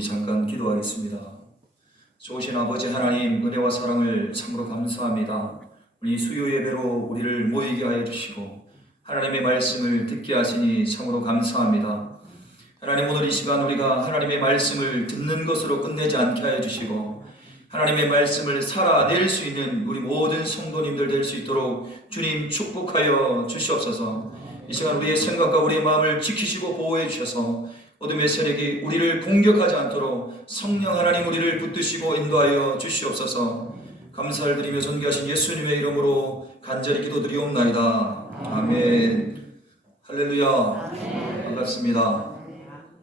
잠깐 기도하겠습니다. 좋으신 아버지 하나님, 은혜와 사랑을 참으로 감사합니다. 우리 수요 예배로 우리를 모이게 하여 주시고 하나님의 말씀을 듣게 하시니 참으로 감사합니다. 하나님, 오늘 이 시간 우리가 하나님의 말씀을 듣는 것으로 끝내지 않게 하여 주시고 하나님의 말씀을 살아낼 수 있는 우리 모든 성도님들 될 수 있도록 주님 축복하여 주시옵소서. 이 시간 우리의 생각과 우리의 마음을 지키시고 보호해 주셔서 어둠의 세력이 우리를 공격하지 않도록 성령 하나님 우리를 붙드시고 인도하여 주시옵소서. 감사를 드리며 존귀하신 예수님의 이름으로 간절히 기도드리옵나이다. 아멘. 할렐루야. 반갑습니다.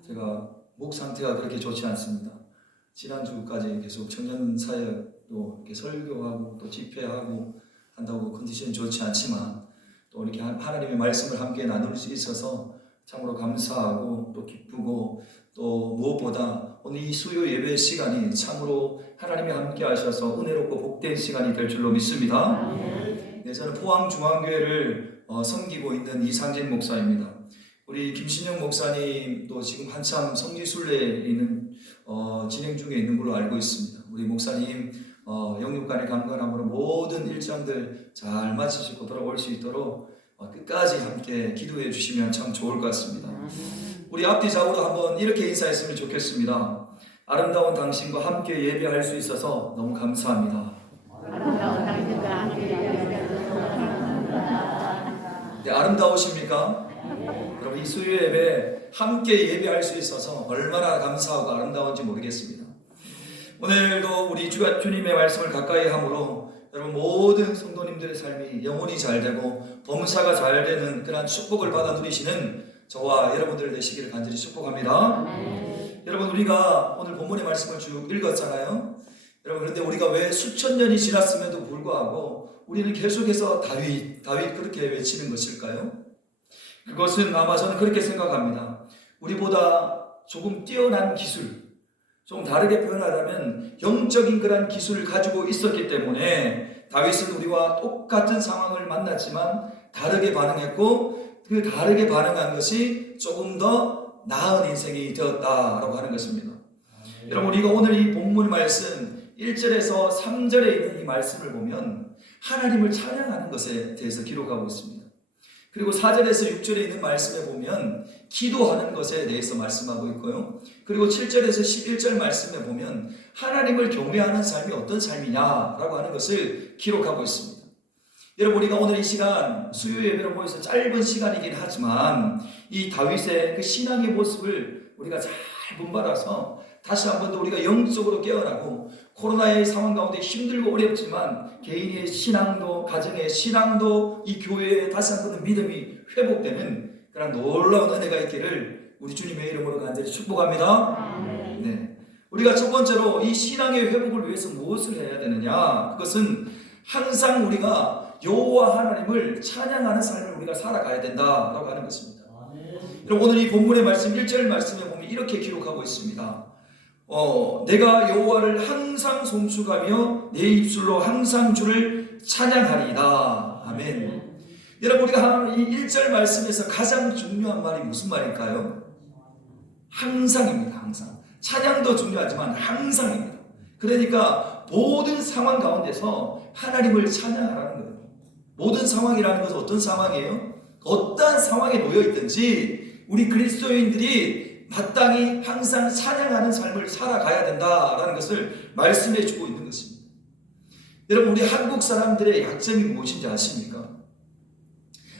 제가 목 상태가 그렇게 좋지 않습니다. 지난주까지 계속 청년 사역도 이렇게 설교하고 또 집회하고 한다고 컨디션이 좋지 않지만 또 이렇게 하나님의 말씀을 함께 나눌 수 있어서 참으로 감사하고 또 기쁘고 또 무엇보다 오늘 이 수요 예배 시간이 참으로 하나님이 함께 하셔서 은혜롭고 복된 시간이 될 줄로 믿습니다. 네, 저는 포항중앙교회를 섬기고 있는 이상진 목사입니다. 우리 김신영 목사님도 지금 한참 성지순례에 있는 진행 중에 있는 걸로 알고 있습니다. 우리 목사님 영육간의 강건함으로 모든 일정들 잘 마치시고 돌아올 수 있도록 끝까지 함께 기도해 주시면 참 좋을 것 같습니다. 우리 앞뒤 좌우로 한번 이렇게 인사했으면 좋겠습니다. 아름다운 당신과 함께 예배할 수 있어서 너무 감사합니다. 네, 아름다우십니까? 여러분, 이 수요 예배 함께 예배할 수 있어서 얼마나 감사하고 아름다운지 모르겠습니다. 오늘도 우리 주님의 말씀을 가까이 함으로 여러분 모든 성도님들의 삶이 영혼이 잘 되고 범사가 잘 되는 그런 축복을 받아 누리시는 저와 여러분들 되시기를 간절히 축복합니다. 여러분, 우리가 오늘 본문의 말씀을 쭉 읽었잖아요. 여러분, 그런데 우리가 왜 수천 년이 지났음에도 불구하고 우리는 계속해서 다윗 그렇게 외치는 것일까요? 그것은 아마 저는 그렇게 생각합니다. 우리보다 조금 뛰어난 기술, 좀 다르게 표현하자면 영적인 그런 기술을 가지고 있었기 때문에 다윗은 우리와 똑같은 상황을 만났지만 다르게 반응했고 그 다르게 반응한 것이 조금 더 나은 인생이 되었다라고 하는 것입니다. 여러분, 우리가 오늘 이 본문 말씀 1절에서 3절에 있는 이 말씀을 보면 하나님을 찬양하는 것에 대해서 기록하고 있습니다. 그리고 4절에서 6절에 있는 말씀에 보면 기도하는 것에 대해서 말씀하고 있고요. 그리고 7절에서 11절 말씀에 보면 하나님을 경외하는 삶이 어떤 삶이냐라고 하는 것을 기록하고 있습니다. 여러분, 우리가 오늘 이 시간 수요 예배로 모여서 짧은 시간이긴 하지만 이 다윗의 그 신앙의 모습을 우리가 잘 본받아서 다시 한 번 더 우리가 영적으로 깨어나고 코로나의 상황 가운데 힘들고 어렵지만 개인의 신앙도 가정의 신앙도 이 교회에 다시 한 번 믿음이 회복되는 그런 놀라운 은혜가 있기를 우리 주님의 이름으로 간절히 축복합니다. 네. 우리가 첫 번째로 이 신앙의 회복을 위해서 무엇을 해야 되느냐? 그것은 항상 우리가 여호와 하나님을 찬양하는 삶을 우리가 살아가야 된다라고 하는 것입니다. 여러분, 오늘 이 본문의 말씀 1절 말씀에 보면 이렇게 기록하고 있습니다. 내가 여호와를 항상 송축하며 내 입술로 항상 주를 찬양하리이다. 아멘. 여러분, 우리가 이 1절 말씀에서 가장 중요한 말이 무슨 말일까요? 항상입니다. 항상. 찬양도 중요하지만 항상입니다. 그러니까 모든 상황 가운데서 하나님을 찬양하라는 거예요. 모든 상황이라는 것은 어떤 상황이에요? 어떠한 상황에 놓여 있든지 우리 그리스도인들이 마땅히 항상 찬양하는 삶을 살아가야 된다라는 것을 말씀해 주고 있는 것입니다. 여러분, 우리 한국 사람들의 약점이 무엇인지 아십니까?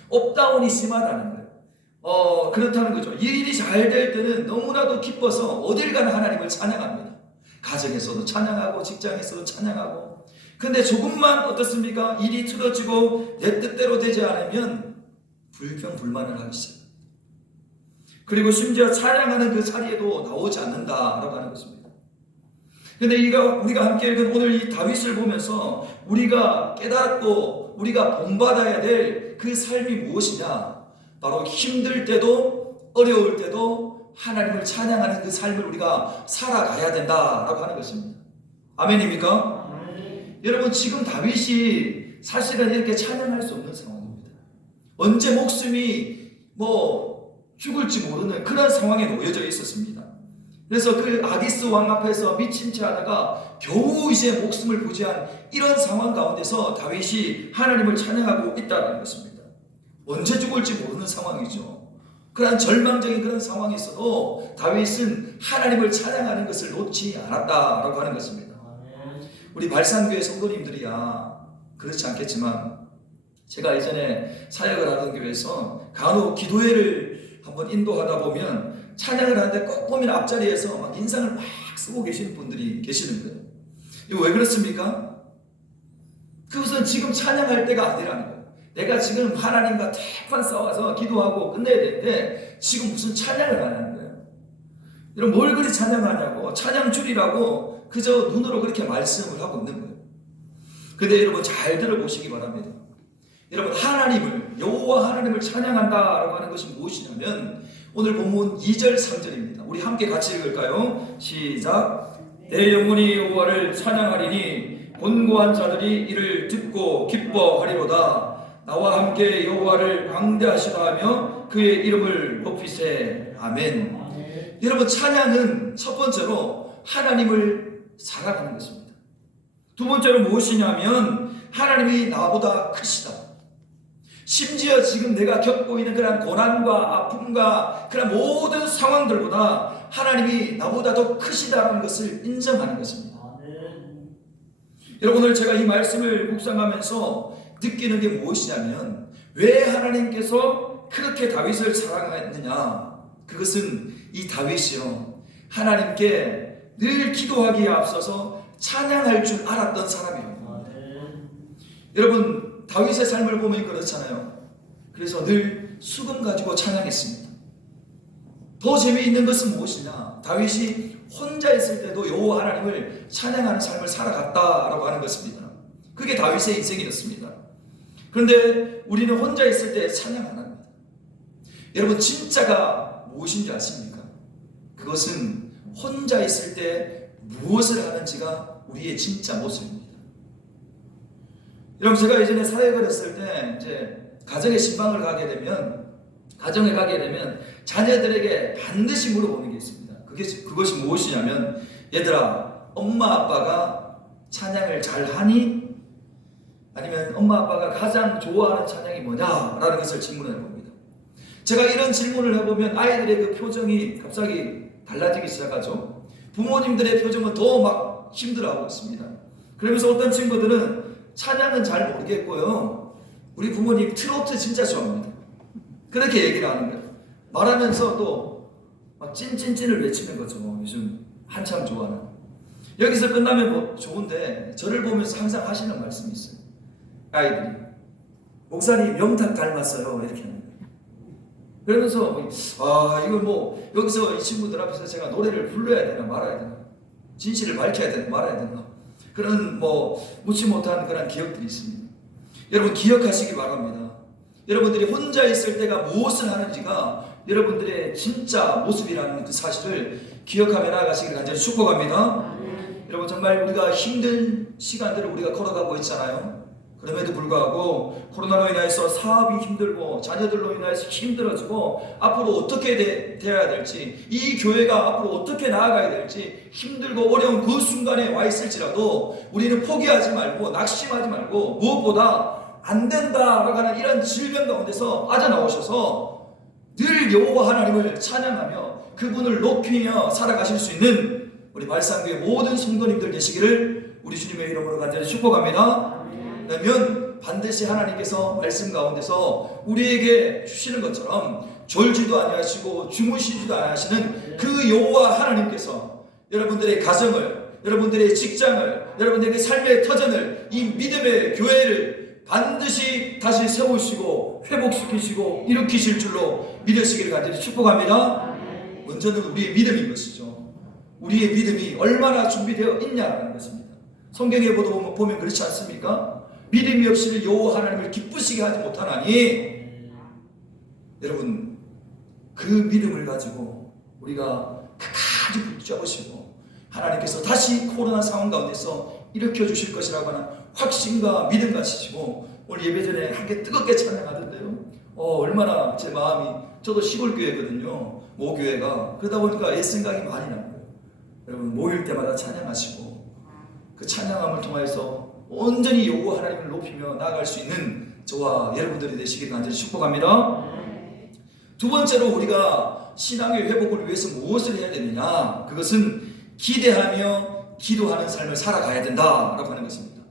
업다운이 심하다는 거예요. 그렇다는 거죠. 일이 잘 될 때는 너무나도 기뻐서 어딜 가나 하나님을 찬양합니다. 가정에서도 찬양하고 직장에서도 찬양하고. 근데 조금만 어떻습니까? 일이 틀어지고 내 뜻대로 되지 않으면 불평불만을 하기 시작합니다. 그리고 심지어 찬양하는 그 자리에도 나오지 않는다라고 하는 것입니다. 그런데 우리가 함께 읽은 오늘 이 다윗을 보면서 우리가 깨닫고 우리가 본받아야 될 그 삶이 무엇이냐? 바로 힘들 때도 어려울 때도 하나님을 찬양하는 그 삶을 우리가 살아가야 된다라고 하는 것입니다. 아멘입니까? 여러분, 지금 다윗이 사실은 이렇게 찬양할 수 없는 상황입니다. 언제 목숨이 죽을지 모르는 그런 상황에 놓여져 있었습니다. 그래서 그 아기스 왕 앞에서 미친 채 하다가 겨우 이제 목숨을 부지한 이런 상황 가운데서 다윗이 하나님을 찬양하고 있다는 것입니다. 언제 죽을지 모르는 상황이죠. 그런 절망적인 그런 상황이 있어도 다윗은 하나님을 찬양하는 것을 놓지 않았다라고 하는 것입니다. 우리 발산교회 성도님들이야 그렇지 않겠지만, 제가 예전에 사역을 하던 교회에서 간혹 기도회를 한번 인도하다 보면 찬양을 하는데 꼭 보면 앞자리에서 막 인상을 막 쓰고 계시는 분들이 계시는 거예요. 이거 왜 그렇습니까? 그것은 지금 찬양할 때가 아니라는 거예요. 내가 지금 하나님과 대판 싸워서 기도하고 끝내야 되는데 지금 무슨 찬양을 하냐는 거예요. 여러분, 뭘 그리 찬양하냐고, 찬양 줄이라고 그저 눈으로 그렇게 말씀을 하고 있는 거예요. 근데 여러분 잘 들어보시기 바랍니다. 여러분, 하나님을, 여호와 하나님을 찬양한다라고 하는 것이 무엇이냐면 오늘 본문 2절 3절입니다. 우리 함께 같이 읽을까요? 시작. 내 영혼이 여호와를 찬양하리니 곤고한 자들이 이를 듣고 기뻐하리로다. 나와 함께 여호와를 광대하시다 하며 그의 이름을 높이세. 아멘. 여러분, 찬양은 첫 번째로 하나님을 사랑하는 것입니다. 두 번째로 무엇이냐면 하나님이 나보다 크시다. 심지어 지금 내가 겪고 있는 그런 고난과 아픔과 그런 모든 상황들보다 하나님이 나보다 더 크시다는 것을 인정하는 것입니다. 여러분, 오늘 제가 이 말씀을 묵상하면서 느끼는 게 무엇이냐면, 왜 하나님께서 그렇게 다윗을 사랑했느냐, 그것은 이 다윗이요 하나님께 늘 기도하기에 앞서서 찬양할 줄 알았던 사람이에요. 여러분, 다윗의 삶을 보면 그렇잖아요. 그래서 늘 수금 가지고 찬양했습니다. 더 재미있는 것은 무엇이냐, 다윗이 혼자 있을 때도 여호와 하나님을 찬양하는 삶을 살아갔다라고 하는 것입니다. 그게 다윗의 인생이었습니다. 그런데 우리는 혼자 있을 때 찬양 안 합니다. 여러분, 진짜가 무엇인지 아십니까? 그것은 혼자 있을 때 무엇을 하는지가 우리의 진짜 모습입니다. 여러분, 제가 예전에 사역을 했을 때 이제 가정에 신방을 가게 되면, 가정에 가게 되면 자녀들에게 반드시 물어보는 게 있습니다. 그것이 무엇이냐면, 얘들아, 엄마 아빠가 찬양을 잘 하니? 아니면 엄마 아빠가 가장 좋아하는 찬양이 뭐냐? 라는 것을 질문해 봅니다. 제가 이런 질문을 해보면 아이들의 그 표정이 갑자기 달라지기 시작하죠. 부모님들의 표정은 더 막 힘들어하고 있습니다. 그러면서 어떤 친구들은 찬양은 잘 모르겠고요, 우리 부모님 트로트 진짜 좋아합니다. 그렇게 얘기를 하는 거예요. 말하면서 또 막 찐찐찐을 외치는 거죠. 요즘 한참 좋아하는. 여기서 끝나면 뭐 좋은데 저를 보면서 항상 하시는 말씀이 있어요. 아이들이, 목사님 명탁 닮았어요, 이렇게 하는 거예요. 그러면서 이거 뭐 여기서 이 친구들 앞에서 제가 노래를 불러야 되나 말아야 되나, 진실을 밝혀야 되나 말아야 되나, 그런 뭐 묻지 못한 그런 기억들이 있습니다. 여러분, 기억하시기 바랍니다. 여러분들이 혼자 있을 때가 무엇을 하는지가 여러분들의 진짜 모습이라는 그 사실을 기억하며 나아가시길 간절히 축복합니다. 여러분, 정말 우리가 힘든 시간들을 우리가 걸어가고 있잖아요. 그럼에도 불구하고 코로나로 인해서 사업이 힘들고 자녀들로 인해서 힘들어지고 앞으로 어떻게 돼야 될지, 이 교회가 앞으로 어떻게 나아가야 될지 힘들고 어려운 그 순간에 와 있을지라도 우리는 포기하지 말고 낙심하지 말고 무엇보다 안 된다라고 하는 이런 질병 가운데서 빠져나오셔서 늘 여호와 하나님을 찬양하며 그분을 높이며 살아가실 수 있는 우리 발산교회 모든 성도님들 되시기를 우리 주님의 이름으로 간절히 축복합니다. 그러면 반드시 하나님께서 말씀 가운데서 우리에게 주시는 것처럼 졸지도 아니하시고 주무시지도 아니하시는 그 여호와 하나님께서 여러분들의 가정을, 여러분들의 직장을, 여러분들의 삶의 터전을, 이 믿음의 교회를 반드시 다시 세우시고 회복시키시고 일으키실 줄로 믿으시기를 간절히 축복합니다. 먼저는 우리의 믿음인 것이죠. 우리의 믿음이 얼마나 준비되어 있냐는 것입니다. 성경에 보면 그렇지 않습니까? 믿음이 없이는 여호와 하나님을 기쁘시게 하지 못하나니, 여러분, 그 믿음을 가지고 우리가 끝까지 붙잡으시고 하나님께서 다시 코로나 상황 가운데서 일으켜 주실 것이라고 하는 확신과 믿음 가지시고 오늘 예배 전에 함께 뜨겁게 찬양하던데요. 얼마나 제 마음이, 저도 시골 교회거든요, 모교회가. 그러다 보니까 옛 생각이 많이 나는 거예요. 여러분 모일 때마다 찬양하시고 그 찬양함을 통해서 온전히 여호와 하나님을 높이며 나아갈 수 있는 저와 여러분들이 되시길 간절히 축복합니다. 두 번째로 우리가 신앙의 회복을 위해서 무엇을 해야 되느냐? 그것은 기대하며 기도하는 삶을 살아가야 된다라고 하는 것입니다.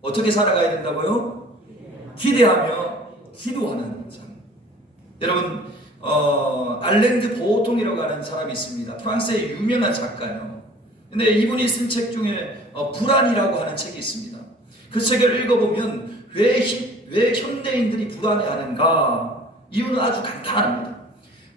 어떻게 살아가야 된다고요? 기대하며 기도하는 삶. 여러분 알랭드 보통이라고 하는 사람이 있습니다. 프랑스의 유명한 작가예요. 근데 이분이 쓴 책 중에 불안이라고 하는 책이 있습니다. 그 책을 읽어보면 왜 현대인들이 불안해하는가? 이유는 아주 간단합니다.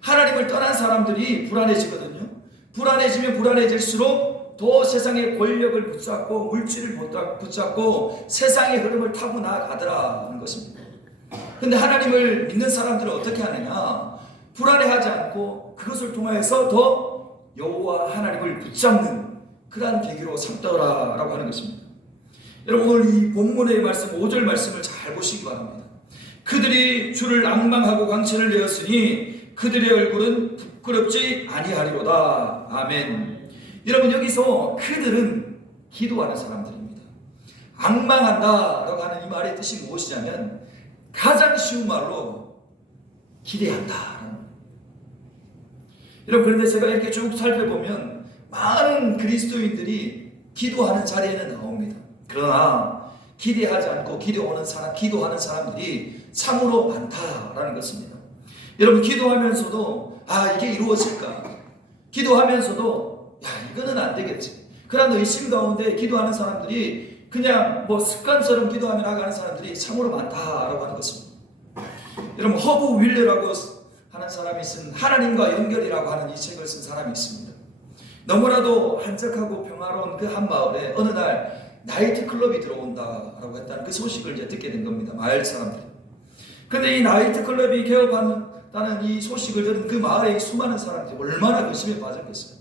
하나님을 떠난 사람들이 불안해지거든요. 불안해지면 불안해질수록 더 세상의 권력을 붙잡고 물질을 붙잡고 세상의 흐름을 타고 나아가더라는 것입니다. 근데 하나님을 믿는 사람들은 어떻게 하느냐? 불안해하지 않고 그것을 통해서 더 여호와 하나님을 붙잡는 그러한 계기로 삼더라라고 하는 것입니다. 여러분 오늘 이 본문의 말씀 5절 말씀을 잘 보시기 바랍니다. 그들이 주를 앙망하고 광채를 내었으니 그들의 얼굴은 부끄럽지 아니하리로다. 아멘. 여러분 여기서 그들은 기도하는 사람들입니다. 앙망한다라고 하는 이 말의 뜻이 무엇이냐면 가장 쉬운 말로 기대한다. 여러분 그런데 제가 이렇게 쭉 살펴보면 많은 그리스도인들이 기도하는 자리에는 나옵니다. 그러나 기대하지 않고 기도하는 사람들이 참으로 많다라는 것입니다. 여러분 기도하면서도 이게 이루어질까? 기도하면서도 이거는 안 되겠지. 그런 의심 가운데 기도하는 사람들이 그냥 습관처럼 기도하며 나가는 사람들이 참으로 많다라고 하는 것입니다. 여러분 허브 윌러라고 하는 사람이 쓴 하나님과 연결이라고 하는 이 책을 쓴 사람이 있습니다. 너무나도 한적하고 평화로운 그 한 마을에 어느 날 나이트 클럽이 들어온다라고 했다는 그 소식을 이제 듣게 된 겁니다. 마을 사람들이. 그런데 이 나이트 클럽이 개업한다는 이 소식을 들은 그 마을의 수많은 사람들이 얼마나 근심에 빠졌겠어요.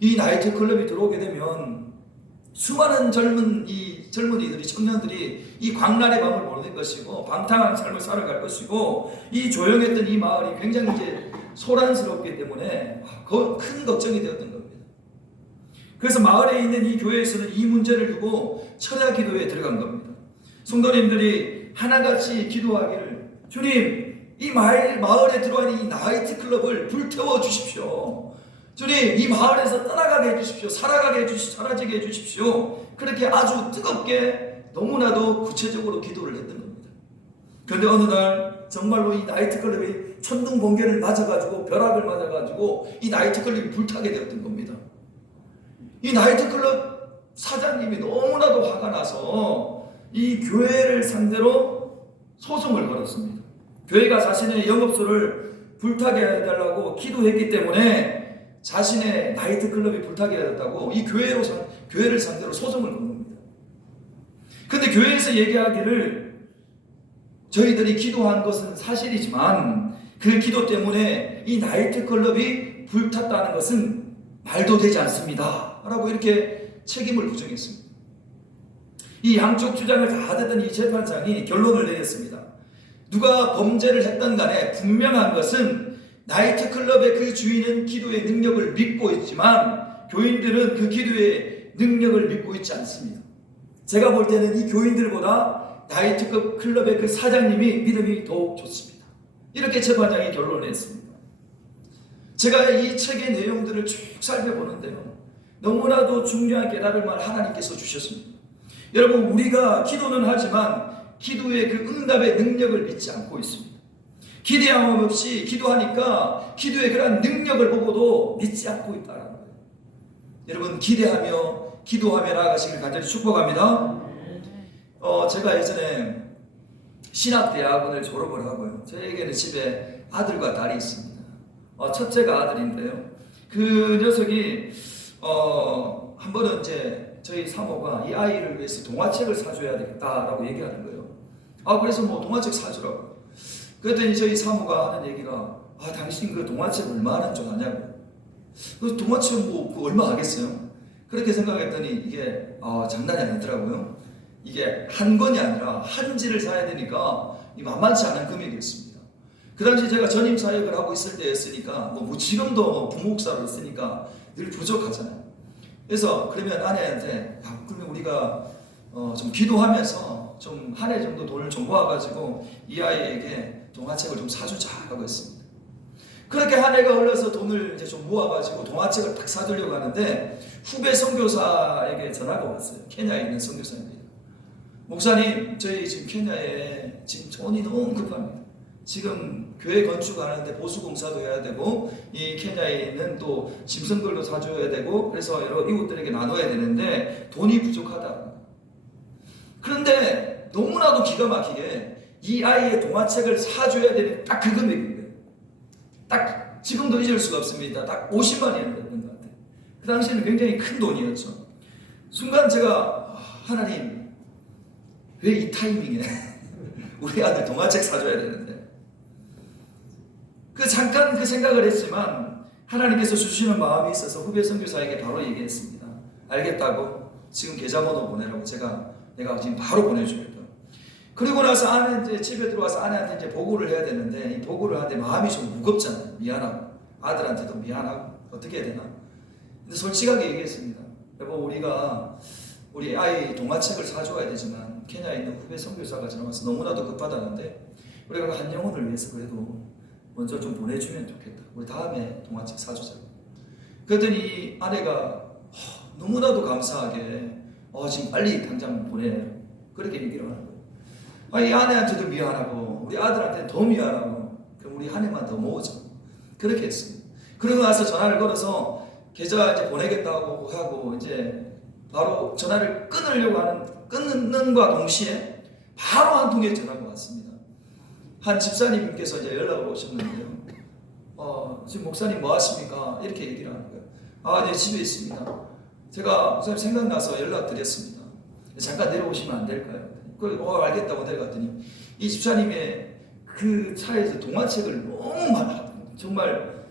이 나이트 클럽이 들어오게 되면 수많은 젊은이들이 청년들이 이 광란의 밤을 보낼 것이고 방탕한 삶을 살아갈 것이고 이 조용했던 이 마을이 굉장히 이제 소란스럽기 때문에 큰 걱정이 되었던 겁니다. 그래서 마을에 있는 이 교회에서는 이 문제를 두고 철야 기도에 들어간 겁니다. 성도님들이 하나같이 기도하기를 주님 이 마을에 들어와 있는 이 나이트 클럽을 불태워 주십시오. 주님 이 마을에서 떠나가게 해주십시오. 사라지게 해주십시오. 그렇게 아주 뜨겁게 너무나도 구체적으로 기도를 했던 겁니다. 그런데 어느 날 정말로 이 나이트 클럽이 천둥 번개를 맞아가지고 벼락을 맞아가지고 이 나이트 클럽이 불타게 되었던 겁니다. 이 나이트 클럽 사장님이 너무나도 화가 나서 이 교회를 상대로 소송을 걸었습니다. 교회가 자신의 영업소를 불타게 해달라고 기도했기 때문에 자신의 나이트 클럽이 불타게 되었다고 이 교회를 상대로 소송을 건 겁니다. 그런데 교회에서 얘기하기를 저희들이 기도한 것은 사실이지만 그 기도 때문에 이 나이트 클럽이 불탔다는 것은 말도 되지 않습니다. 라고 이렇게 책임을 부정했습니다. 이 양쪽 주장을 다 듣던 이 재판장이 결론을 내렸습니다. 누가 범죄를 했던 간에 분명한 것은 나이트클럽의 그 주인은 기도의 능력을 믿고 있지만 교인들은 그 기도의 능력을 믿고 있지 않습니다. 제가 볼 때는 이 교인들보다 나이트클럽의 그 사장님이 믿음이 더욱 좋습니다. 이렇게 재판장이 결론을 냈습니다. 제가 이 책의 내용들을 쭉 살펴보는데요. 너무나도 중요한 깨달을 말 하나님께서 주셨습니다. 여러분 우리가 기도는 하지만 기도의 그 응답의 능력을 믿지 않고 있습니다. 기대함 없이 기도하니까 기도의 그러한 능력을 보고도 믿지 않고 있다는 거예요. 여러분 기대하며 기도하며 나아가시길 간절히 축복합니다. 제가 예전에 신학대학원을 졸업을 하고요. 저에게는 집에 아들과 딸이 있습니다. 첫째가 아들인데요. 그 녀석이 한 번은 이제 저희 사모가 이 아이를 위해서 동화책을 사줘야 되겠다라고 얘기하는 거예요. 그래서 동화책 사주라고. 그랬더니 저희 사모가 하는 얘기가 당신 그 동화책 얼마 하는 줄 아냐고. 그 동화책은 그 얼마 하겠어요? 그렇게 생각했더니 이게 장난이 아니더라고요. 이게 한 권이 아니라 한 지를 사야 되니까 만만치 않은 금액이었습니다. 그 당시 제가 전임 사역을 하고 있을 때였으니까 지금도 부목사로 있으니까 늘 부족하잖아요. 그래서 그러면 아내한테 그러면 우리가 좀 기도하면서 좀 한 해 정도 돈을 좀 모아가지고 이 아이에게 동화책을 좀 사주자 하고 했습니다. 그렇게 한 해가 흘러서 돈을 이제 좀 모아가지고 동화책을 딱 사주려고 하는데 후배 선교사에게 전화가 왔어요. 케냐에 있는 선교사입니다. 목사님, 저희 지금 케냐에 지금 돈이 너무 급합니다. 지금 교회 건축하는데 보수공사도 해야 되고 이 케냐에 있는 또 짐승들도 사줘야 되고 그래서 여러 이웃들에게 나눠야 되는데 돈이 부족하다. 그런데 너무나도 기가 막히게 이 아이의 동화책을 사줘야 되는 딱 그 금액인 거예요. 딱 지금도 잊을 수가 없습니다. 딱 50만 원이었던 것 같아요. 그 당시에는 굉장히 큰 돈이었죠. 순간 제가 하나님 왜 이 타이밍에 우리 아들 동화책 사줘야 되는데 잠깐 그 생각을 했지만 하나님께서 주시는 마음이 있어서 후배 선교사에게 바로 얘기했습니다. 알겠다고 지금 계좌번호 보내라고 내가 지금 바로 보내주겠다. 그리고 나서 아내 이제 집에 들어와서 아내한테 이제 보고를 해야 되는데 이 보고를 하는데 마음이 좀 무겁잖아요. 미안하고 아들한테도 미안하고 어떻게 해야 되나. 근데 솔직하게 얘기했습니다. 여보 우리가 우리 아이 동화책을 사줘야 되지만 케냐에 있는 후배 선교사가 지나와서 너무나도 급하다는데 우리가 한 영혼을 위해서 그래도 먼저 좀 보내주면 좋겠다. 우리 다음에 동화책 사주자. 그랬더니 아내가 너무나도 감사하게 지금 빨리 당장 보내. 그렇게 얘기를 하는 거예요. 이 아내한테도 미안하고 우리 아들한테 더 미안하고 그럼 우리 한 해만 더 모으자. 그렇게 했습니다. 그러고 나서 전화를 걸어서 계좌 이제 보내겠다고 하고 이제 바로 전화를 끊는과 동시에 바로 한 통의 전화가 왔습니다. 한 집사님께서 이제 연락을 오셨는데요. 지금 목사님 뭐 하십니까? 이렇게 얘기를 하는 거예요. 네, 집에 있습니다. 제가 목사님 생각나서 연락드렸습니다. 잠깐 내려오시면 안 될까요? 알겠다고 내려갔더니 이 집사님의 그 차에서 동화책을 너무 정말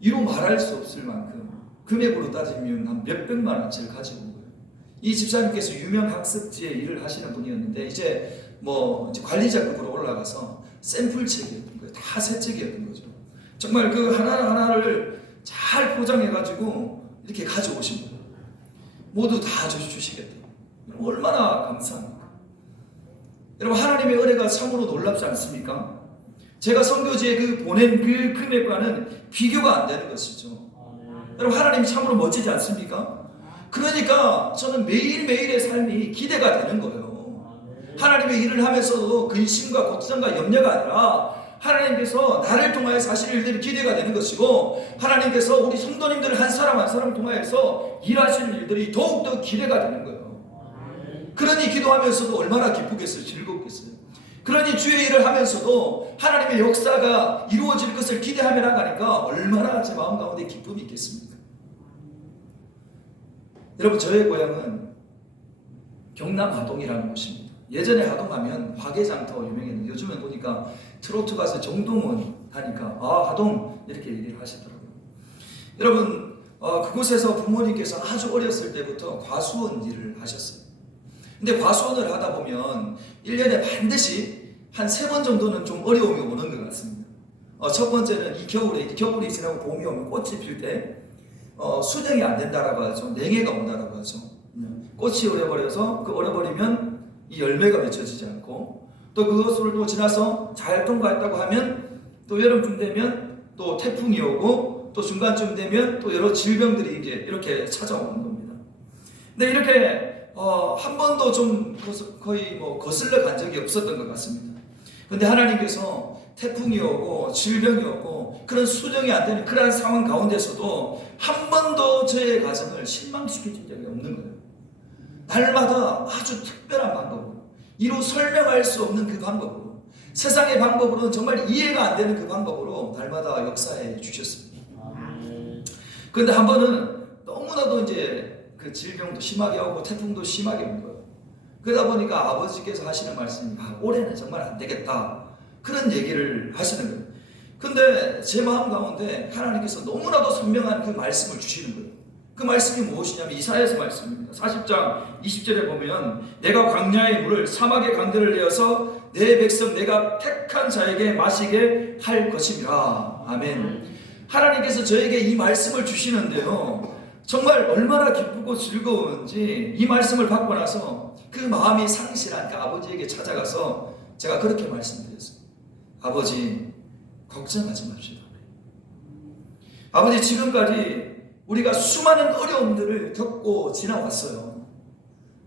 이루 말할 수 없을 만큼 금액으로 따지면 한 몇백만 원치를 가지고 온 거예요. 이 집사님께서 유명 학습지에 일을 하시는 분이었는데 이제 관리자급으로 올라가서 샘플책이었던 거예요. 다 새 책이었던 거죠. 정말 그 하나하나를 잘 포장해가지고 이렇게 가져오신 거예요. 모두 다 주시겠다. 얼마나 감사합니까? 여러분 하나님의 은혜가 참으로 놀랍지 않습니까? 제가 선교지에 보낸 그 금액과는 비교가 안 되는 것이죠. 여러분 하나님이 참으로 멋지지 않습니까? 그러니까 저는 매일매일의 삶이 기대가 되는 거예요. 하나님의 일을 하면서도 근심과 걱정과 염려가 아니라 하나님께서 나를 통하여서 하실 일들이 기대가 되는 것이고 하나님께서 우리 성도님들 한 사람 한 사람을 통하여서 일하시는 일들이 더욱더 기대가 되는 거예요. 그러니 기도하면서도 얼마나 기쁘겠어요. 즐겁겠어요. 그러니 주의 일을 하면서도 하나님의 역사가 이루어질 것을 기대하며 나가니까 얼마나 제 마음 가운데 기쁨이 있겠습니까? 여러분 저의 고향은 경남 하동이라는 곳입니다. 예전에 하동하면 화개장터 유명했는데 요즘은 보니까 트로트 가수 정동원 하니까 하동 이렇게 얘기를 하시더라고요. 여러분 그곳에서 부모님께서 아주 어렸을 때부터 과수원 일을 하셨어요. 근데 과수원을 하다 보면 1년에 반드시 한 3번 정도는 좀 어려움이 오는 것 같습니다. 첫 번째는 이 겨울이 지나고 봄이 오면 꽃이 필 때 수정이 안 된다라고 하죠. 냉해가 온다라고 하죠. 꽃이 얼어버려서 얼어버리면 이 열매가 맺혀지지 않고 또 그것을 또 지나서 잘 통과했다고 하면 또 여름쯤 되면 또 태풍이 오고 또 중간쯤 되면 또 여러 질병들이 이제 이렇게 찾아오는 겁니다. 근데 이렇게 한 번도 좀 거의 거슬러 간 적이 없었던 것 같습니다. 그런데 하나님께서 태풍이 오고 질병이 오고 그런 수정이 안 되는 그러한 상황 가운데서도 한 번도 저의 가정을 실망시켜준 적이 없는 거예요. 날마다 아주 특별한 방법으로 이루 설명할 수 없는 그 방법으로 세상의 방법으로는 정말 이해가 안 되는 그 방법으로 날마다 역사해 주셨습니다. 그런데 한 번은 너무나도 이제 그 질병도 심하게 오고 태풍도 심하게 온 거예요. 그러다 보니까 아버지께서 하시는 말씀이 올해는 정말 안 되겠다 그런 얘기를 하시는 거예요. 근데 제 마음 가운데 하나님께서 너무나도 선명한 그 말씀을 주시는 거예요. 그 말씀이 무엇이냐면 이사야서 말씀입니다. 40장 20절에 보면 내가 광야의 물을 사막의 강들을 내어서 내 백성 내가 택한 자에게 마시게 할 것입니다. 아멘. 하나님께서 저에게 이 말씀을 주시는데요. 정말 얼마나 기쁘고 즐거운지 이 말씀을 받고 나서 그 마음이 상실한 그 아버지에게 찾아가서 제가 그렇게 말씀드렸어요. 아버지, 걱정하지 맙시다. 아버지, 지금까지 우리가 수많은 어려움들을 겪고 지나왔어요.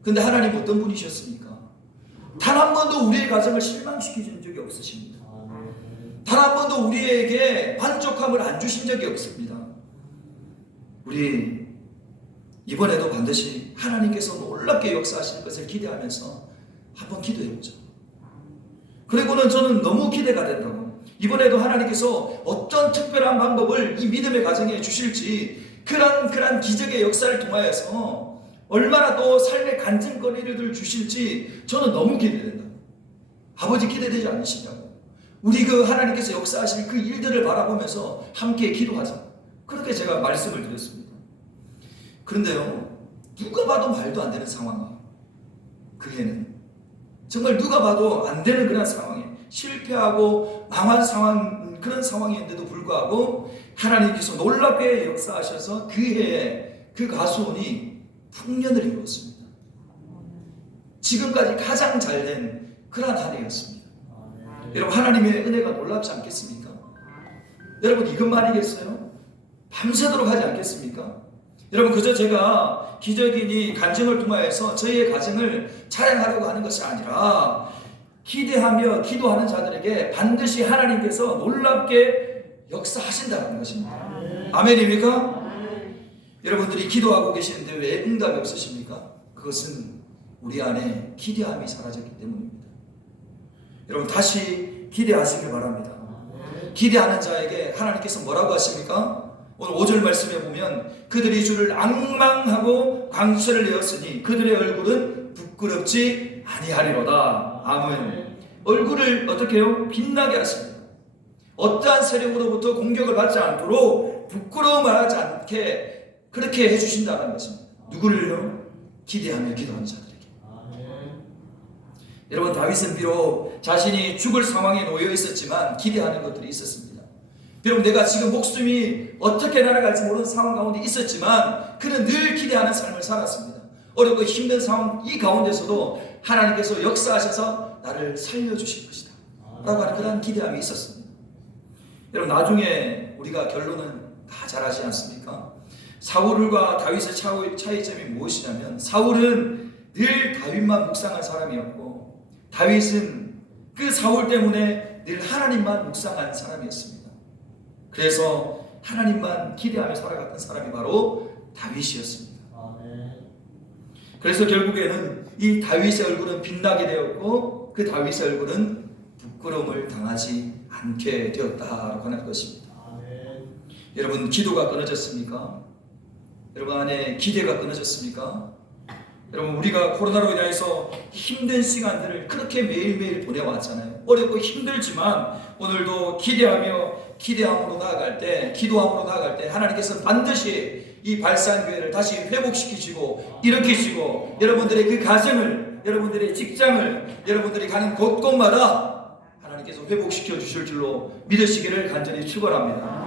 근데 하나님 어떤 분이셨습니까? 단 한 번도 우리의 가정을 실망시키신 적이 없으십니다. 단 한 번도 우리에게 만족함을 안 주신 적이 없습니다. 우리 이번에도 반드시 하나님께서 놀랍게 역사하시는 것을 기대하면서 한번 기도해보죠. 그리고는 저는 너무 기대가 된다고, 이번에도 하나님께서 어떤 특별한 방법을 이 믿음의 가정에 주실지, 그런 기적의 역사를 통하여서 얼마나 또 삶의 간증거리를 주실지 저는 너무 기대된다. 아버지, 기대되지 않으시냐고. 우리 그 하나님께서 역사하실 그 일들을 바라보면서 함께 기도하자. 그렇게 제가 말씀을 드렸습니다. 그런데요, 누가 봐도 말도 안 되는 상황이에요. 그 해는 정말 누가 봐도 안 되는 그런 상황에 실패하고 망한 상황, 그런 상황인데도 불구하고 하나님께서 놀랍게 역사하셔서 그 해에 그 가수원이 풍년을 이루었습니다. 지금까지 가장 잘된 그런 한 해였습니다. 여러분, 하나님의 은혜가 놀랍지 않겠습니까? 여러분, 이것만이겠어요? 밤새도록 하지 않겠습니까? 여러분, 그저 제가 기적이니 간증을 통하여서 저희의 가정을 자랑하려고 하는 것이 아니라 기대하며 기도하는 자들에게 반드시 하나님께서 놀랍게 역사하신다는 것입니다. 아멘입니까? 여러분들이 기도하고 계시는데 왜 응답이 없으십니까? 그것은 우리 안에 기대함이 사라졌기 때문입니다. 여러분, 다시 기대하시길 바랍니다. 기대하는 자에게 하나님께서 뭐라고 하십니까? 오늘 5절 말씀에 보면 그들이 주를 앙망하고 광채를 내었으니 그들의 얼굴은 부끄럽지 아니하리로다. 아멘. 얼굴을 어떻게 해요? 빛나게 하십니다. 어떠한 세력으로부터 공격을 받지 않도록 부끄러움 말하지 않게 그렇게 해주신다는 것입니다. 누구를요? 기대하며 기도하는 자들에게. 여러분, 다윗은 비록 자신이 죽을 상황에 놓여 있었지만 기대하는 것들이 있었습니다. 비록 내가 지금 목숨이 어떻게 날아갈지 모르는 상황 가운데 있었지만 그는 늘 기대하는 삶을 살았습니다. 어렵고 힘든 상황 이 가운데서도 하나님께서 역사하셔서 나를 살려주실 것이다 라고 하는 그런 기대함이 있었습니다. 여러분, 나중에 우리가 결론은 다 잘 아시지 않습니까? 사울과 다윗의 차이점이 무엇이냐면, 사울은 늘 다윗만 묵상한 사람이었고 다윗은 그 사울 때문에 늘 하나님만 묵상한 사람이었습니다. 그래서 하나님만 기대하며 살아갔던 사람이 바로 다윗이었습니다. 그래서 결국에는 이 다윗의 얼굴은 빛나게 되었고 그 다윗의 얼굴은 부끄러움을 당하지 않게 되었다라고 하는 것입니다. 여러분, 기도가 끊어졌습니까? 여러분 안에 기대가 끊어졌습니까? 여러분, 우리가 코로나로 인해서 힘든 시간들을 그렇게 매일매일 보내왔잖아요. 어렵고 힘들지만 오늘도 기대함으로 나아갈 때, 기도함으로 나아갈 때 하나님께서 반드시 이 발산교회를 다시 회복시키시고 일으키시고 여러분들의 그 가정을, 여러분들의 직장을, 여러분들이 가는 곳곳마다 하나님께서 회복시켜 주실 줄로 믿으시기를 간절히 축원합니다.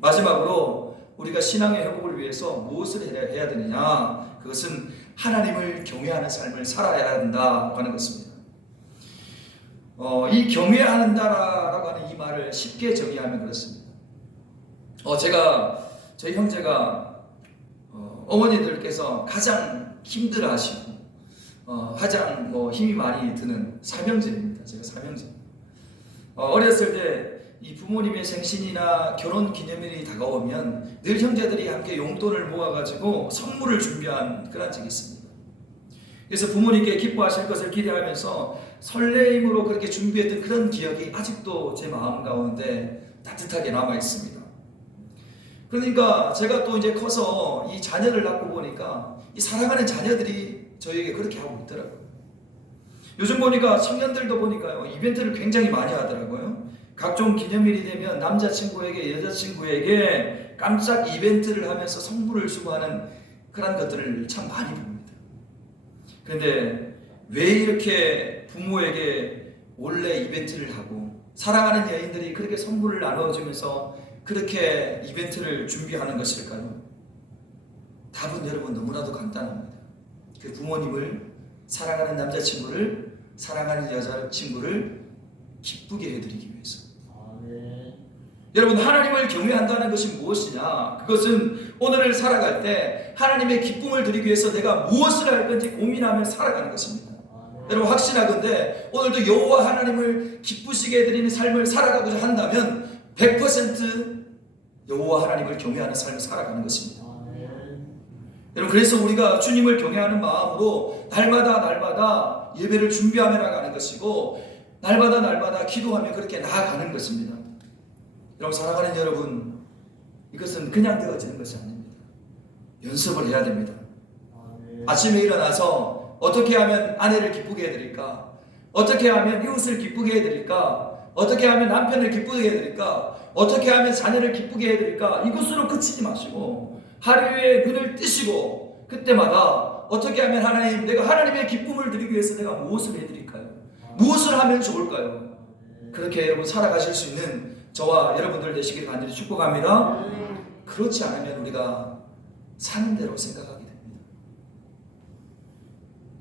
마지막으로 우리가 신앙의 회복을 위해서 무엇을 해야 되느냐? 그것은 하나님을 경외하는 삶을 살아야 한다고 하는 것입니다. 이 경외한다라고 하는 이 말을 쉽게 정의하면 그렇습니다. 저희 형제가 어머니들께서 가장 힘들어하시고 가장 힘이 많이 드는 삼형제입니다. 제가 삼형제. 어렸을 때 이 부모님의 생신이나 결혼 기념일이 다가오면 늘 형제들이 함께 용돈을 모아가지고 선물을 준비한 그런 적이 있습니다. 그래서 부모님께 기뻐하실 것을 기대하면서 설레임으로 그렇게 준비했던 그런 기억이 아직도 제 마음 가운데 따뜻하게 남아 있습니다. 그러니까 제가 또 이제 커서 이 자녀를 낳고 보니까 이 사랑하는 자녀들이 저에게 그렇게 하고 있더라고요. 요즘 보니까 청년들도 보니까요, 이벤트를 굉장히 많이 하더라고요. 각종 기념일이 되면 남자친구에게 여자친구에게 깜짝 이벤트를 하면서 선물을 주고 하는 그런 것들을 참 많이 봅니다. 그런데 왜 이렇게 부모에게 원래 이벤트를 하고 사랑하는 여인들이 그렇게 선물을 나눠주면서 그렇게 이벤트를 준비하는 것일까요? 답은 여러분 너무나도 간단합니다. 그 부모님을, 사랑하는 남자친구를, 사랑하는 여자친구를 기쁘게 해드리기 위해서. 여러분, 하나님을 경외한다는 것이 무엇이냐? 그것은 오늘을 살아갈 때 하나님의 기쁨을 드리기 위해서 내가 무엇을 할 건지 고민하며 살아가는 것입니다. 여러분, 확신하건대 오늘도 여호와 하나님을 기쁘시게 해드리는 삶을 살아가고자 한다면 100% 여호와 하나님을 경외하는 삶을 살아가는 것입니다. 여러분, 그래서 우리가 주님을 경외하는 마음으로 날마다 예배를 준비하며 나가는 것이고, 날마다 기도하며 그렇게 나아가는 것입니다. 여러분, 사랑하는 여러분, 이것은 그냥 되어지는 것이 아닙니다. 연습을 해야 됩니다. 아침에 일어나서 어떻게 하면 아내를 기쁘게 해드릴까? 어떻게 하면 이웃을 기쁘게 해드릴까? 어떻게 하면 남편을 기쁘게 해드릴까? 어떻게 하면 자녀를 기쁘게 해드릴까? 이것으로 그치지 마시고 하루에 눈을 뜨시고 그때마다 어떻게 하면 하나님, 내가 하나님의 기쁨을 드리기 위해서 내가 무엇을 해드릴까요? 무엇을 하면 좋을까요? 그렇게 여러분 살아가실 수 있는 저와 여러분들 되시길 간절히 축복합니다. 그렇지 않으면 우리가 사는 대로 생각하게 됩니다.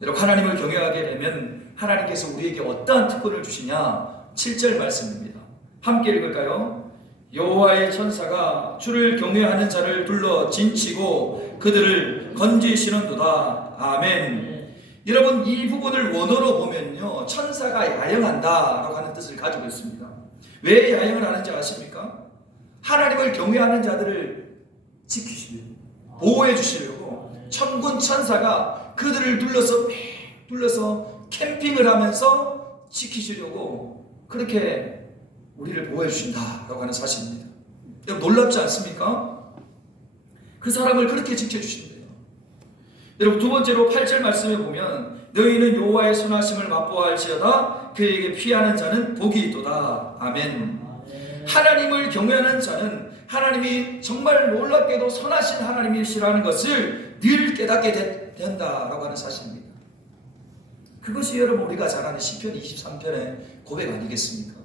여러분, 하나님을 경외하게 되면 하나님께서 우리에게 어떠한 특권을 주시냐? 7절 말씀입니다. 함께 읽을까요? 여호와의 천사가 주를 경외하는 자를 둘러 진치고 그들을 건지시는도다. 아멘. 여러분, 이 부분을 원어로 보면요, 천사가 야영한다 라고 하는 뜻을 가지고 있습니다. 왜 야영을 하는지 아십니까? 하나님을 경외하는 자들을 지키시려고, 보호해 주시려고 천군 천사가 그들을 둘러서 캠핑을 하면서 지키시려고 그렇게 우리를 보호해 주신다라고 하는 사실입니다. 여러분, 놀랍지 않습니까? 그 사람을 그렇게 지켜주신대요. 여러분, 두 번째로 8절 말씀에 보면 너희는 여호와의 선하심을 맛보아할지어다 그에게 피하는 자는 복이 있도다. 아멘. 하나님을 경외하는 자는 하나님이 정말 놀랍게도 선하신 하나님이시라는 것을 늘 깨닫게 된다라고 하는 사실입니다. 그것이 여러분 우리가 잘 아는 시편 23편의 고백 아니겠습니까?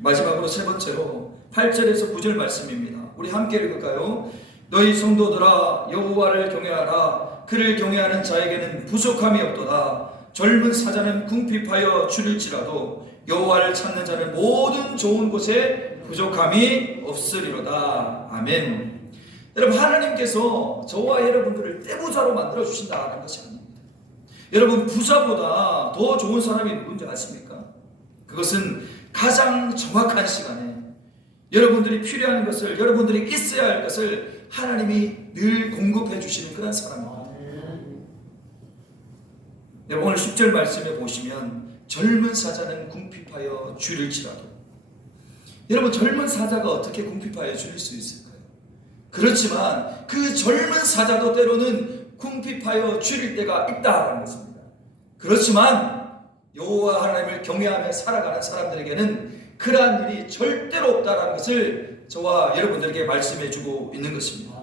마지막으로 세 번째로 8절에서 9절 말씀입니다. 우리 함께 읽을까요? 너희 성도들아 여호와를 경외하라. 그를 경외하는 자에게는 부족함이 없도다. 젊은 사자는 궁핍하여 줄일지라도 여호와를 찾는 자는 모든 좋은 곳에 부족함이 없으리로다. 아멘. 여러분, 하나님께서 저와 여러분들을 떼부자로 만들어 주신다는 것이 아닙니다. 여러분, 부자보다 더 좋은 사람이 누군지 아십니까? 그것은 가장 정확한 시간에 여러분들이 필요한 것을, 여러분들이 있어야 할 것을 하나님이 늘 공급해 주시는 그런 사람입니다. 여러분, 오늘 10절 말씀에 보시면 젊은 사자는 궁핍하여 줄일지라도, 여러분, 젊은 사자가 어떻게 궁핍하여 줄일 수 있을까요? 그렇지만 그 젊은 사자도 때로는 궁핍하여 줄일 때가 있다는 것입니다. 그렇지만 여호와 하나님을 경외하며 살아가는 사람들에게는 그러한 일이 절대로 없다는 것을 저와 여러분들에게 말씀해 주고 있는 것입니다.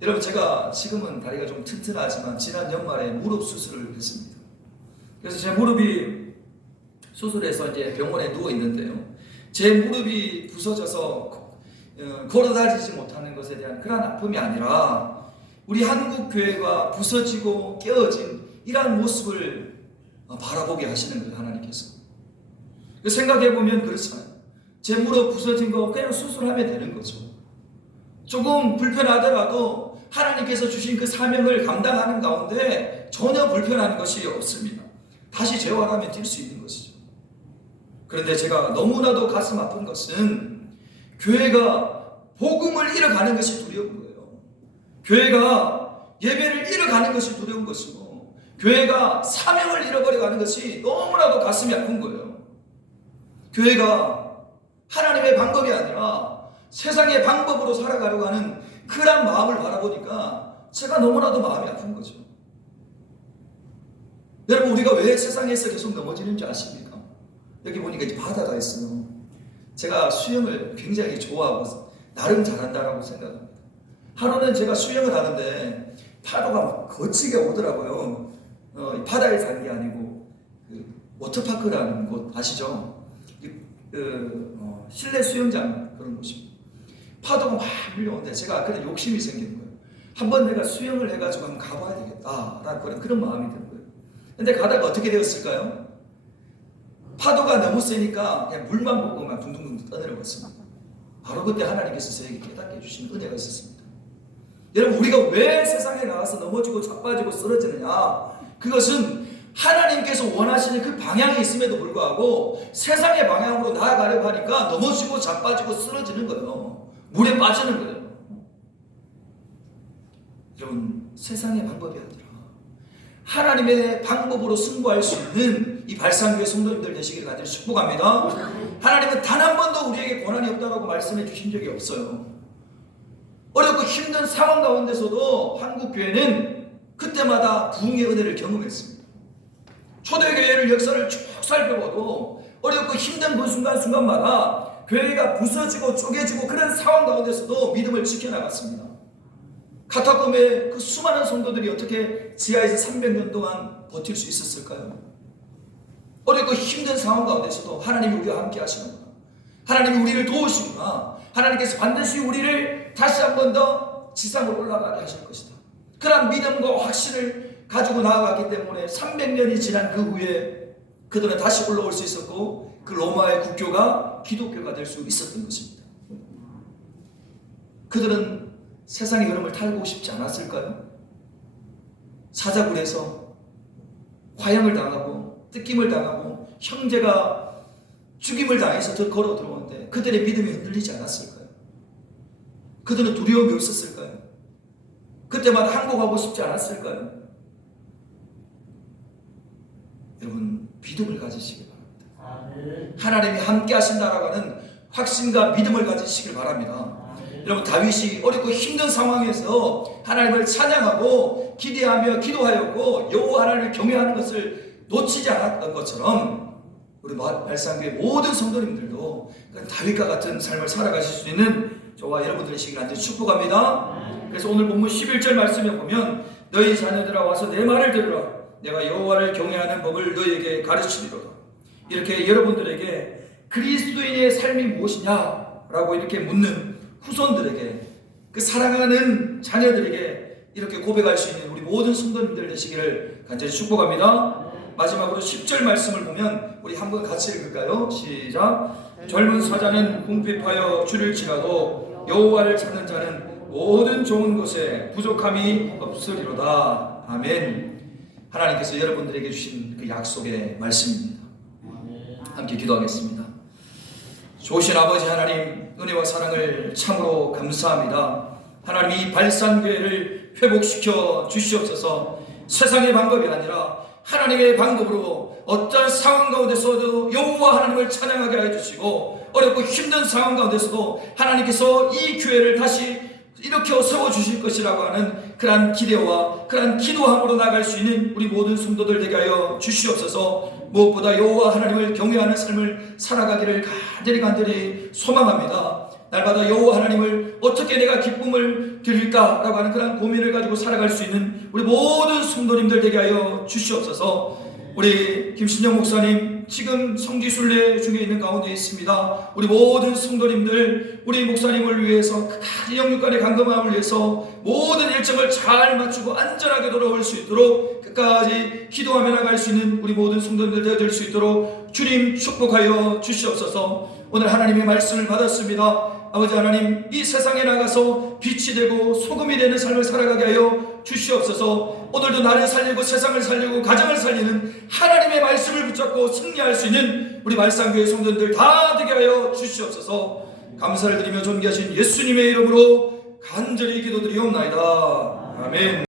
여러분, 제가 지금은 다리가 좀 튼튼하지만 지난 연말에 무릎 수술을 했습니다. 그래서 제 무릎이 수술해서 이제 병원에 누워 있는데요, 제 무릎이 부서져서 걸어다니지 못하는 것에 대한 그런 아픔이 아니라 우리 한국 교회가 부서지고 깨어진 이러한 모습을 바라보게 하시는 거예요, 하나님께서. 생각해보면 그렇잖아요. 제 무릎 부서진 거 그냥 수술하면 되는 거죠. 조금 불편하더라도 하나님께서 주신 그 사명을 감당하는 가운데 전혀 불편한 것이 없습니다. 다시 재활하면 뛸 수 있는 것이죠. 그런데 제가 너무나도 가슴 아픈 것은 교회가 복음을 잃어가는 것이 두려운 거예요. 교회가 예배를 잃어가는 것이 두려운 것이고, 교회가 사명을 잃어버려가는 것이 너무나도 가슴이 아픈 거예요. 교회가 하나님의 방법이 아니라 세상의 방법으로 살아가려고 하는 그런 마음을 바라보니까 제가 너무나도 마음이 아픈 거죠. 여러분, 우리가 왜 세상에서 계속 넘어지는지 아십니까? 여기 보니까 이제 바다가 있어요. 제가 수영을 굉장히 좋아하고 나름 잘한다라고 생각합니다. 하루는 제가 수영을 하는데 파도가 거치게 오더라고요. 바다에 사는 게 아니고 워터파크라는 곳 아시죠? 실내 수영장 그런 곳입니다. 파도가 막 밀려오는데 제가 그런 욕심이 생기는 거예요. 한번 내가 수영을 해가지고 한번 가봐야 되겠다라는 그런 마음이 드는 거예요. 근데 가다가 어떻게 되었을까요? 파도가 너무 세니까 그냥 물만 보고 막 둥둥둥 떠내려갔습니다. 바로 그때 하나님께서 저에게 깨닫게 해주신 은혜가 있었습니다. 여러분, 우리가 왜 세상에 나가서 넘어지고 자빠지고 쓰러지느냐? 그것은 하나님께서 원하시는 그 방향이 있음에도 불구하고 세상의 방향으로 나아가려고 하니까 넘어지고 자빠지고 쓰러지는 거예요. 물에 빠지는 거예요. 여러분, 세상의 방법이 아니라 하나님의 방법으로 승부할 수 있는 이 발상교회 성도님들 되시기를 간절히 축복합니다. 하나님은 단 한 번도 우리에게 고난이 없다고 말씀해 주신 적이 없어요. 어렵고 힘든 상황 가운데서도 한국교회는 그때마다 부흥의 은혜를 경험했습니다. 초대교회를 역사를 쭉 살펴봐도 어렵고 힘든 그 순간순간마다 교회가 부서지고 쪼개지고 그런 상황 가운데서도 믿음을 지켜나갔습니다. 카타콤의 그 수많은 성도들이 어떻게 지하에서 300년 동안 버틸 수 있었을까요? 어렵고 힘든 상황 가운데서도 하나님이 우리와 함께 하시는구나. 하나님이 우리를 도우시구나. 하나님께서 반드시 우리를 다시 한 번 더 지상으로 올라가게 하실 것이다. 그런 믿음과 확신을 가지고 나아갔기 때문에 300년이 지난 그 후에 그들은 다시 올라올 수 있었고 그 로마의 국교가 기독교가 될 수 있었던 것입니다. 그들은 세상의 흐름을 타고 싶지 않았을까요? 사자굴에서 화형을 당하고 뜯김을 당하고 형제가 죽임을 당해서 걸어 들어오는데 그들의 믿음이 흔들리지 않았을까요? 그들은 두려움이 없었을까요? 그때마다 항복하고 싶지 않았을까요? 여러분, 믿음을 가지시기 바랍니다. 하나님이 함께 하신다라고 하는 확신과 믿음을 가지시길 바랍니다. 여러분, 다윗이 어렵고 힘든 상황에서 하나님을 찬양하고 기대하며 기도하였고 여호와 하나님을 경외하는 것을 놓치지 않았던 것처럼 우리 발상교회 모든 성도님들도 다윗과 같은 삶을 살아가실 수 있는 저와 여러분들의 시기를 간절히 축복합니다. 그래서 오늘 본문 11절 말씀에 보면 너희 자녀들아 와서 내 말을 들으라. 내가 여호와를 경외하는 법을 너희에게 가르치리로다. 이렇게 여러분들에게 그리스도인의 삶이 무엇이냐라고 이렇게 묻는 후손들에게, 그 사랑하는 자녀들에게 이렇게 고백할 수 있는 우리 모든 성도님들 되시기를 간절히 축복합니다. 마지막으로 10절 말씀을 보면 우리 한번 같이 읽을까요? 시작. 젊은 사자는 궁핍하여 줄을 치라도 여호와를 찾는 자는 모든 좋은 것에 부족함이 없으리로다. 아멘. 하나님께서 여러분들에게 주신 그 약속의 말씀입니다. 함께 기도하겠습니다. 좋으신 아버지 하나님, 은혜와 사랑을 참으로 감사합니다. 하나님, 이 발산교회를 회복시켜 주시옵소서. 세상의 방법이 아니라 하나님의 방법으로 어떤 상황 가운데서도 여호와 하나님을 찬양하게 해주시고 어렵고 힘든 상황 가운데서도 하나님께서 이 교회를 다시 일으켜 세워주실 것이라고 하는 그러한 기대와 그러한 기도함으로 나갈 수 있는 우리 모든 성도들 되게 하여 주시옵소서. 무엇보다 여호와 하나님을 경외하는 삶을 살아가기를 간절히 소망합니다. 날마다 여호와 하나님을 어떻게 내가 기쁨을 드릴까라고 하는 그런 고민을 가지고 살아갈 수 있는 우리 모든 성도님들 되게 하여 주시옵소서. 우리 김신영 목사님 지금 성지순례 중에 있는 가운데 있습니다. 우리 모든 성도님들, 우리 목사님을 위해서 끝까지 영육간의 강건함을 위해서 모든 일정을 잘 맞추고 안전하게 돌아올 수 있도록 끝까지 기도하며 나갈 수 있는 우리 모든 성도님들 되어질 수 있도록 주님 축복하여 주시옵소서. 오늘 하나님의 말씀을 받았습니다. 아버지 하나님, 이 세상에 나가서 빛이 되고 소금이 되는 삶을 살아가게 하여 주시옵소서. 오늘도 나를 살리고 세상을 살리고 가정을 살리는 하나님의 말씀을 붙잡고 승리할 수 있는 우리 말상교회 성도들 다 되게 하여 주시옵소서. 감사를 드리며 존귀하신 예수님의 이름으로 간절히 기도드리옵나이다. 아멘.